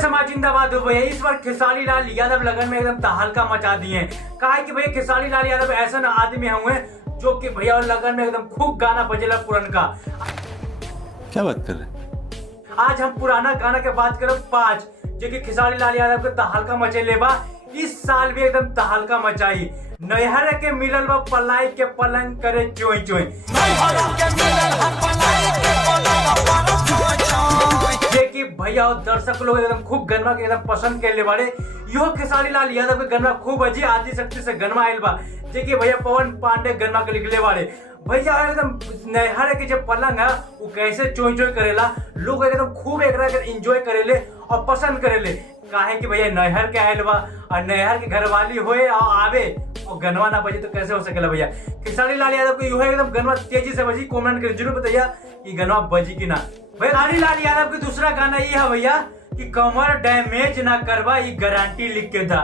समाज जिंदाबाद हो भैया। इस बार खेसारी लाल यादव लगन में एकदम तहलका मचा दिए। कहा है कि भैया खेसारी लाल यादव ऐसा न आदमी हुए जो कि भैया लगन में एकदम खूब गाना बजेला पुरनका। क्या बात कर रहे हैं? आज हम पुराना गाना के बात करब 5 जो कि खेसारी लाल यादव के तहलका मचेले बा। इस साल भी एकदम तहलका मचाई। नैहर के मिलल बा पलाई के पलंग करे चोई चोई। कि भैया और दर्शक लोग एकदम खूब गनमा के एकदम पसंद के बारे। यो खेसारी लाल यादव के गनमा खूब अजी आदि शक्ति से गनमा आयल बा। जे कि भैया पवन पांडे गनमा के लिखले बारे। भैया एकदम नैहर के जो पलंग है वो कैसे चोई चोई करेला, लोग एकदम खूब एक एंजॉय करेले और पसंद करेले। काहे कि भैया नैहर के आयल बा और नैहर के घरवाली होए और आवे और गनवा ना बजे तो कैसे हो सकेला भैया। खेसारी लाल यादव को यो एकदम गनवा तेजी से बजी। कमेंट कर जरूर बताइए कि गनवा बजी कि ना। खेसारी लाल यादव का दूसरा गाना ये है भैया कि कमर डैमेज ना करवा, ये गारंटी लिख के था।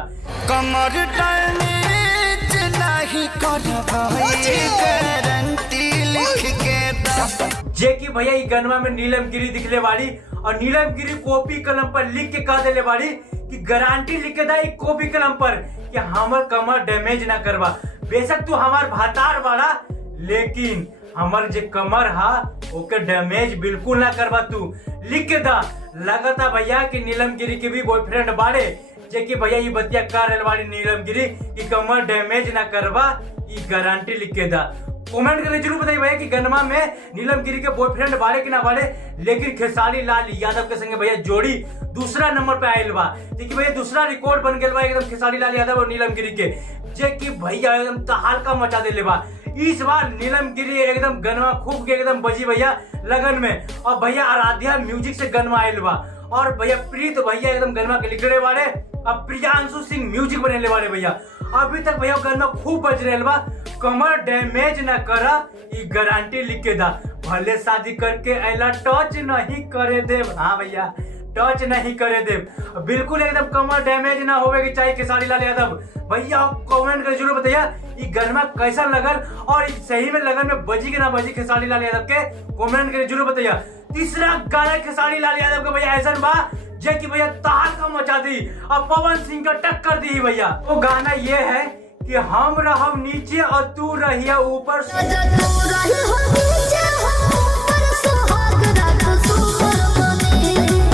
कमर डैमेज नहीं करवा, ये गारंटी लिख के था। जे कि भैया ये गनवा में नीलम गिरी दिखले वाली और नीलम गिरी कॉपी कलम पर लिख के कह देले वाली कि गारंटी लिख के था एक कॉपी कलम पर कि हमर कमर डैमेज ना करवा। बेशक तू हमार भातार वाला, लेकिन हमर जे कमर हा ओके डैमेज बिल्कुल ना करवा। तू लिख के दा। लगता भैया कि नीलम गिरी के भी बॉयफ्रेंड बाड़े जे कि भैया ये बतिया कर रहे वाली नीलम गिरी कि कमर डैमेज ना करवा, ये गारंटी लिख के दा। कमेंट करके जरूर बताइए भैया कि गनमा में नीलम गिरी के बॉयफ्रेंड बाड़े कि ना बाड़े। लेकिन खेसारी लाल यादव के संगे भैया जोड़ी दूसरा नंबर पे आयल बा। देखिए भैया दूसरा रिकॉर्ड बन गया बा एकदम खेसारी लाल यादव और नीलम गिरी के, जे कि भैया एकदम तहलका मचा देले बा। इस बार नीलम गिरी एकदम गनमा खूब के एकदम बजी भैया लगन में। और भैया आराध्या म्यूजिक से गनमा आयल बा। और भैया प्रीत भैया एकदम गनमा के लिखले वाले। अब प्रियांशु सिंह म्यूजिक बनेले वाले भैया। अभी तक भैया गनमा खूब बज रहे बा। कमर डैमेज ना करा, ये गारंटी लिख के दा। भले शादी करके ऐला टच नहीं करे दे। हाँ भैया टच नहीं करे दे, बिल्कुल एकदम कमर डैमेज ना होवे की चाहिए खेसारी लाल यादव। भैया कमेंट कर जरूर बताइए ये गनमा कैसा लगल और सही में लगन में बजी कि ना बजी खेसारी लाल यादव के। कमेंट कर जरूर बताइए। तीसरा गाना खेसारी लाल यादव का भैया ऐसा बा जे कि भैया तहलका मचा दी और पवन सिंह का टक्कर दी भैया। वो गाना ये है कि हम रहब नीचे और तू रहिया ऊपर।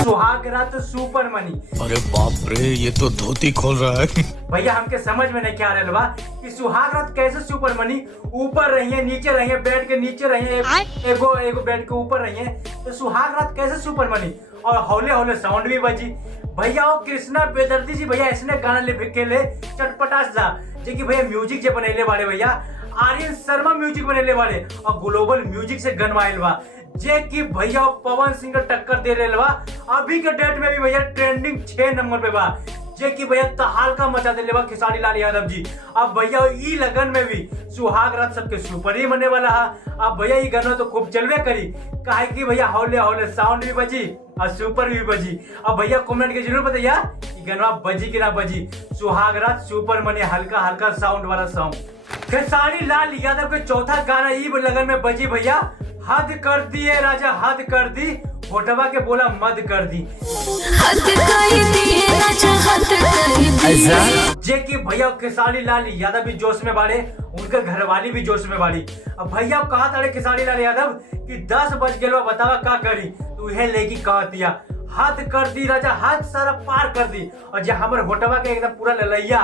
सुहाग रात सुपर मनी। अरे बाप रे, ये तो धोती खोल रहा है। भैया हमके समझ में नहीं क्या आ रहा बा कि सुहाग रात कैसे सुपर मनी। ऊपर रहिए नीचे रहिए, बेड के नीचे रहिए, एगो बेड के ऊपर रहिए, तो सुहाग रात कैसे सुपर मनी। और हौले हौले साउंड भी बजी भैया। और कृष्णा बेदर्दी जी भैया इसने गाना लिख के ले चटपटा सा, जे कि भैया म्यूजिक जे बनेले वाले भैया आर्यन शर्मा म्यूजिक बनेले वाले और ग्लोबल म्यूजिक से गनवाइल बा। जे कि भैया पवन सिंह का टक्कर दे रहे बा। अभी के डेट में भी भैया ट्रेंडिंग 6 नंबर पे बा। जे कि भैया तहलका मचा देले बा खेसारी लाल यादव जी। अब भैया ई लगन में भी सुहाग रात सबके सुपर ही बनने वाला है। अब भैया ये गाना तो खूब चलवे करी, काहे कि भैया हौले हौले साउंड भी बजी और सुपर भी बजी। अब भैया कमेंट के जरूर बताइए कि गाना बजी कि ना बजी। सुहाग रात सुपर मनी, हल्का हल्का साउंड वाला सॉन्ग। खेसारी लाल यादव के चौथा गाना ई लगन में बजी भैया। हद कर दी है राजा, हद कर दी, होटवा के बोला मद कर दी। हद कर दी है राजा, हद कर दी। जे कि भैया खेसारी लाल यादव भी जोश में बाड़े, उनके घरवाली भी जोश में बाड़ी। अब भैया कहा था खेसारी लाल यादव कि 10 बज गए बतावा का करी, तू है लेगी कह दिया। हद कर दी राजा, हद सारा पार कर दी। और जो हमारे होटवा के एकदम पूरा ललैया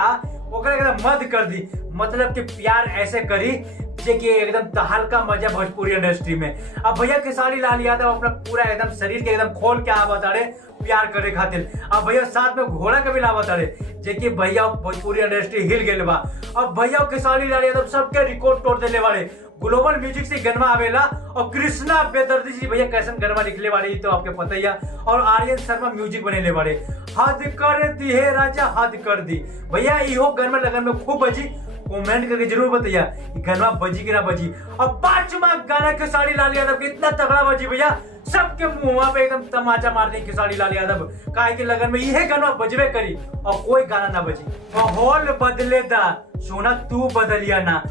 ओकरा एकदम मद कर दी। मतलब कि प्यार ऐसे करी जे कि एकदम तहलका मजा भोजपुरी इंडस्ट्री में। अब भैया खेसारी लाल यादव अपना पूरा एकदम शरीर के एकदम खोल के आवत अरे प्यार करे खातिर। अब भैया साथ में घोड़ा के भी लावत अरे जे कि भैया भोजपुरी इंडस्ट्री हिल गेल बा। अब भैया खेसारी लाल यादव सबके रिकॉर्ड तोड़ देले वाले। ग्लोबल म्यूजिक से गनमा आवेला और कृष्णा बेदर्दी जी भैया कैसन गनमा लिखले वाले तो आपके पता ही है। और आर्यन शर्मा म्यूजिक बनेले वाले। हद कर दी है राजा, हद कर दी भैया। इहो गनमा लगन में खूब बजी। कमेंट करके जरूर बताइए कि गनमा बजी कि ना बजी। और 5वां गाना खेसारी लाल यादव के इतना तगड़ा बजी भैया, सबके मुंह पे एकदम तमाचा मार दी खेसारी लाल यादव। काहे के लगन में यह गाना बजबे करी और कोई गाना ना बजी। माहौल बदले दा सोना, तू बदलिया ना।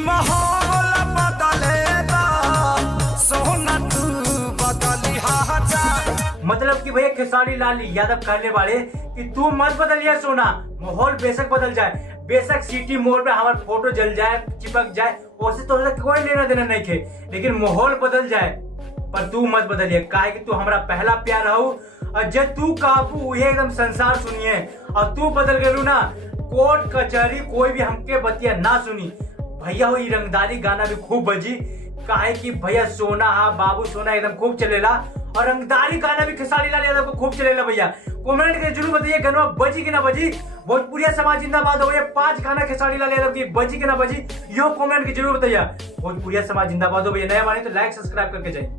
माहौल बदले दा सोना, तू बदलिया जा। मतलब कि भैया खेसारी लाल यादव कहने वाले कि तू मत बदलिए सोना, माहौल बेशक बदल जाए, बेशक सिटी मोड़ पे हमारा फोटो जल जाए चिपक जाए, उससे तो कोई लेना देना नहीं थे, लेकिन माहौल बदल जाए पर तू मत बदलिए, काहे कि तू हमारा पहला प्यार हो। और जब तू काबू ये एकदम संसार सुनिए और तू बदल गलू ना, कोर्ट कचहरी कोई भी हमके बतिया ना सुनी। भैया हो रंगदारी गाना भी खूब बजी, काहे कि भैया सोना हा बाबू सोना एकदम खूब चलेला और रंगदारी गाना भी खेसारी लाल यादव को खूब चलेला। भैया कमेंट करके जरूर बताइए गाना बजी कि ना बजी। भोजपुरिया समाज जिंदाबाद हो, ये 5 गाना खेसारी लाल यादव की बजी कि ना बजी, यो कमेंट के जरूर बताइए। भोजपुरिया समाज जिंदाबाद हो भैया, नया माने तो लाइक सब्सक्राइब करके जाइए।